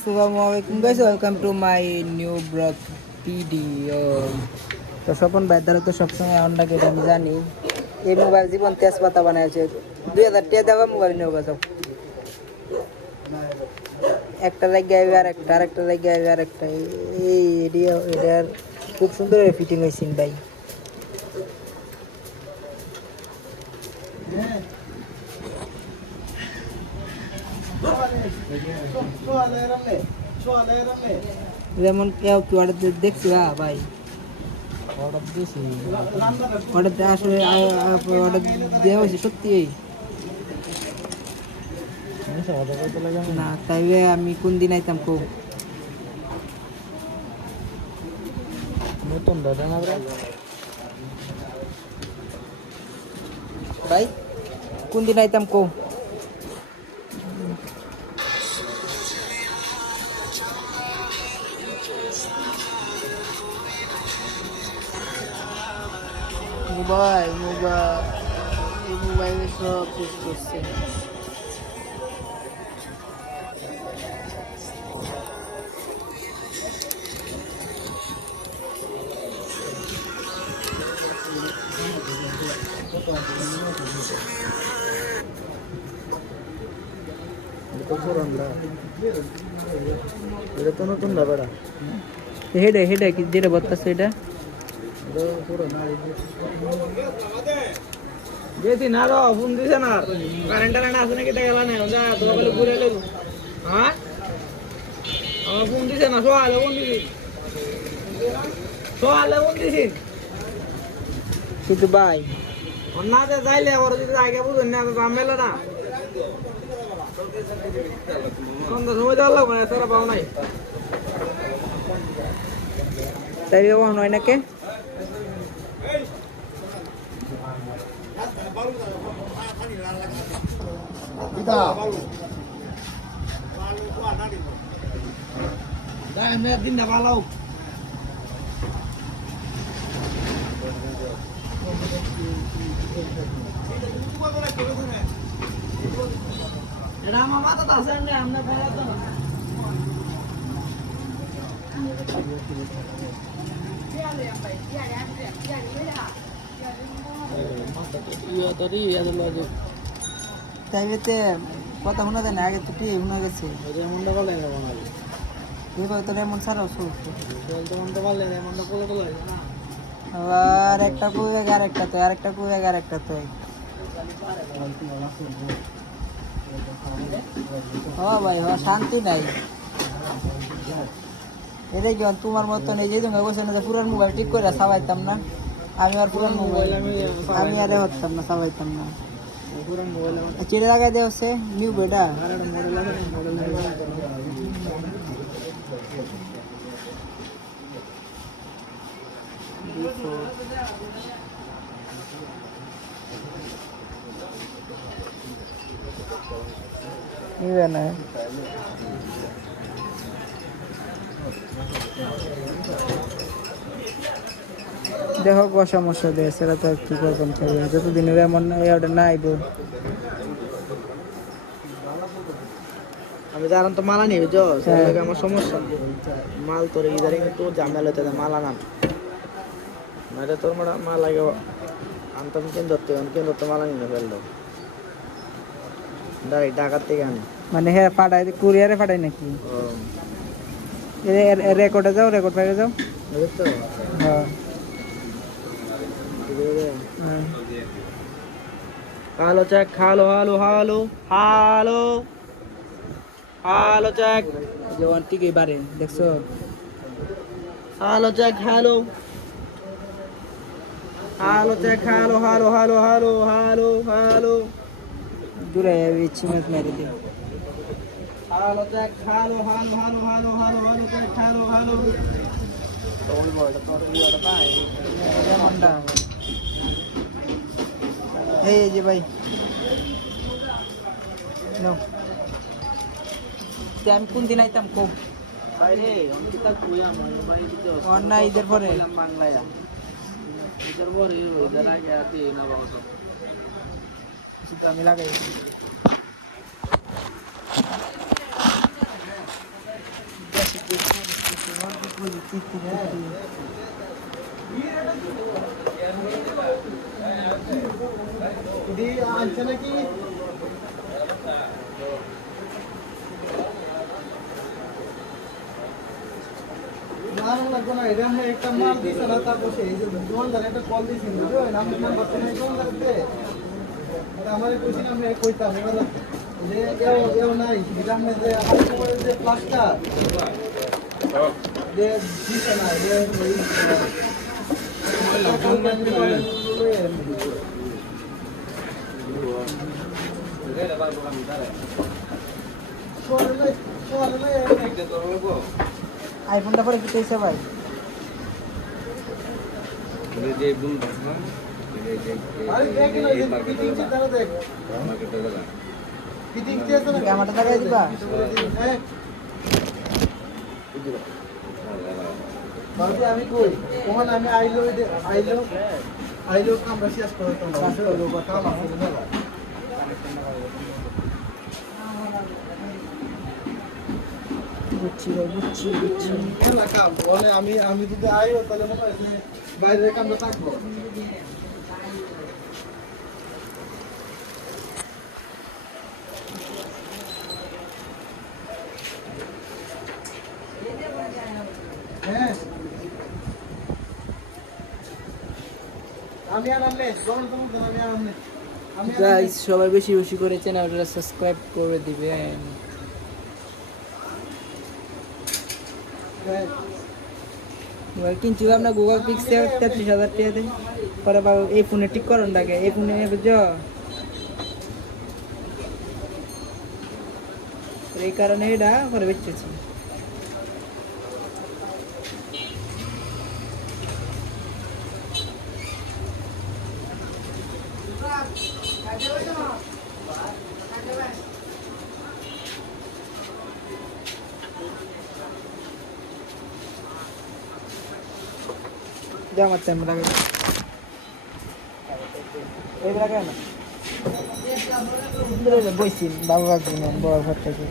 Assalamualaikum guys, welcome to my new vlog video. তো স্বপন ভাই দ্বারা তো সবসময় অন্য কেটে আমি জানি এই মোবাইল জীবন তেজপাতা বানাইছে 2000 টাকা দেওয়া মোবাইল নিয়ে গেছো একটা লাগিয়ে আর একটা আরেকটা লাগিয়ে আর একটা এই এটার খুব সুন্দর ফিটিং হয়েছে ভাই যেমন কেউ কি অর্ডার দেখছি ভাই অর্ডার দিয়েছি অর্ডার আসলে অর্ডার দেওয়া হয়েছে সত্যি না তাই আমি কোন দিন আইতাম খুব নতুন দাদা না ভাই কোন দিন আইতাম কো মোবাইলে সব শেষ করছে এটা তো নতুন না বেড়া হেডে হেডে কি যেটা বলতেছে এটা যেতি না র ফোন দিছে না কারেন্ট আছে নাকি দেখা গেল না যা তোরা বলে ঘুরে এলো হ্যাঁ আমার ফোন দিছে না সোয়ালে ফোন দিছি কিন্তু ভাই না যে যাইলে ওর যদি জায়গা বুঝুন না তো দাম মেলে না সন্ধ্যা সময় দেওয়া লাগবে না তোরা পাও নাই তাই নয় নাকি দিনটা ভালো এটা আমার মাথা তো আছে না আমরা পড়াতো না তাইতে কথা শোনা যায় না আগে তো তুই শোনা গেছে এমনটা বলে না বাঙালি এবার তোর এমন ছাড়াও এমনটা বলে এমনটা বলে তো লাগে না আর একটা কুয়ে আরেকটা তো আরেকটা কুয়ে আরেকটা তো ভাই শান্তি নাই এটাই কি তোমার মতন এই যে তুমি বসে না পুরান মোবাইল ঠিক করে সাবাইতাম না আমি আর পুরান মোবাইল আমি আরে হতাম না সাবাইতাম না চেড়ে লাগাই দেওয়া হচ্ছে নিউ বেটা না দেখো ক সমস্যা দেয় সেটা তো কি করতাম যতদিন এমন অর্ডার না আইব আমি জানান তো মালা নিবি আমার সমস্যা মাল তোর ইদারিং একটু ঝামেলা হতে মালা নাম না তোর মাল লাগে আনতাম কেন মালা নিয়ে ফেললো ঢাকার থেকে আনি মানে হ্যাঁ পাঠাই কুরিয়ারে পাঠাই নাকি রেকর্ডে যাও রেকর্ড পাইলে যাও হ্যাঁ hello check hello hello hello hello hello check যেমন ঠিক এবারে দেখছো hello check hello hello check hello hello hello hello hello hello দূরে ইচ্ছি মত মেরে দিই hello check hello hello hello hello hello hello check hello hello তোর বড়টা তোর বড়টা পাই যেমনটা এই যে ভাই নো আমি কোন দিন আইতাম কো বাইরে অনেকটা কই আমার ভাই দিতে অন্য ঈদের পরে বাংলায়া ঈদের পরে ঈদের আগে আতে না বাবা সেটা আমি লাগাই আনছে নাকি লাগবে না এটা একটা মাল দিছে না তারপর সেই দোকানদার একটা কল দিয়েছিল বুঝলেন আমি নাম্বার তো নাই দোকানদারতে আমার কইছি আমি কইতাম এবার যে এও নাই এটা আমি যে আমার যে প্লাস্টার যে দিছে না যে আইফোনটা পরে কিনতে হইছে ভাই ক্যামেরাটা লাগাই দিবা আমি কই তখন আমি আইলো কামরা শেষ করে কাম আছে না বুঝছি কাম বলে আমি যদি আইও তাহলে মনে হয় বাইরে কামটা থাকবো হ্যাঁ আমি আর আমনে গাইস সবাই বেশি বেশি করে চ্যানেলটা সাবস্ক্রাইব করে দিবেন কিনছি আমরা গুগল পিক্সেল 33,000 টাকা দেই পরে বাবা এই ফোনে ঠিক করুন লাগে এই ফোনে বুঝছো এই কারণে এটা পরে বেচতেছি আমার ক্যামেরা না বইছি বাবা বড় ঘর থেকে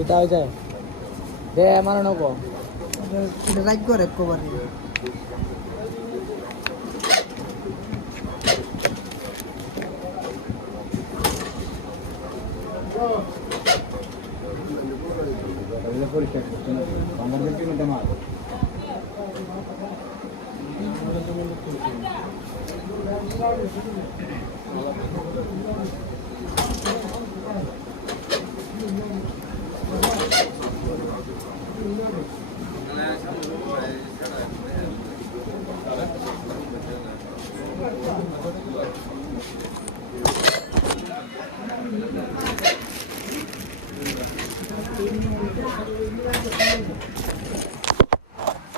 এটা হয়েছে দে আমার নকো এটা রাইট করে কভার পরীক্ষা করছে না আমাদের পেমেন্ট আমার